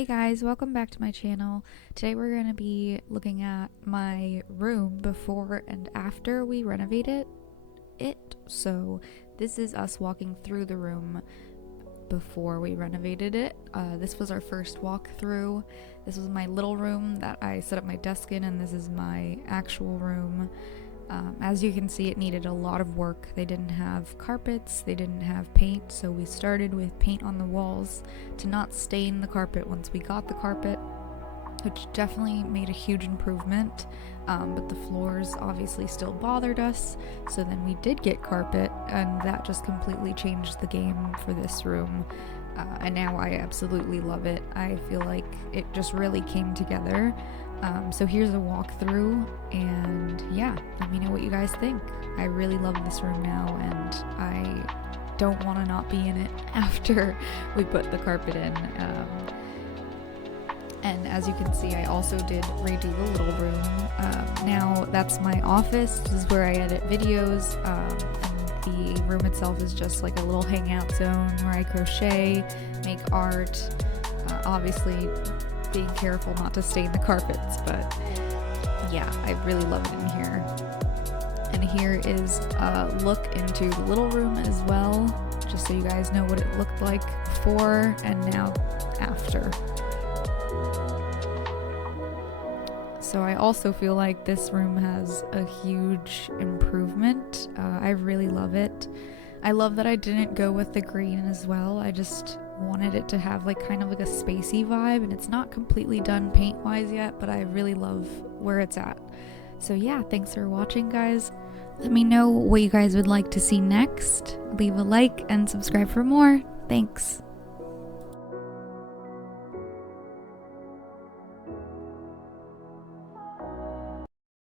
Hey guys, welcome back to my channel. Today we're going to be looking at my room before and after we renovated it. So this is us walking through the room before we renovated it. This was our first walkthrough. This was my little room that I set up my desk in, and this is my actual room. As you can see, it needed a lot of work. They didn't have carpets, they didn't have paint, so we started with paint on the walls to not stain the carpet once we got the carpet, which definitely made a huge improvement, but the floors obviously still bothered us, so then we did get carpet, and that just completely changed the game for this room. And now I absolutely love it. I feel like it just really came together. So here's a walkthrough, and yeah, let me know what you guys think. I really love this room now, and I don't want to not be in it after we put the carpet in. And as you can see, I also did redo the little room. Now that's my office. This is where I edit videos, and the room itself is just like a little hangout zone where I crochet, make art, obviously being careful not to stain the carpets, but yeah, I really love it in here. And here is a look into the little room as well, just so you guys know what it looked like before and now after. So I also feel like this room has a huge improvement. I really love it. I love that I didn't go with the green as well. I just wanted it to have like kind of like a spacey vibe, and it's not completely done paint wise yet, but I really love where it's at. So yeah, thanks for watching, guys. Let me know what you guys would like to see next. Leave a like and subscribe for more. Thanks.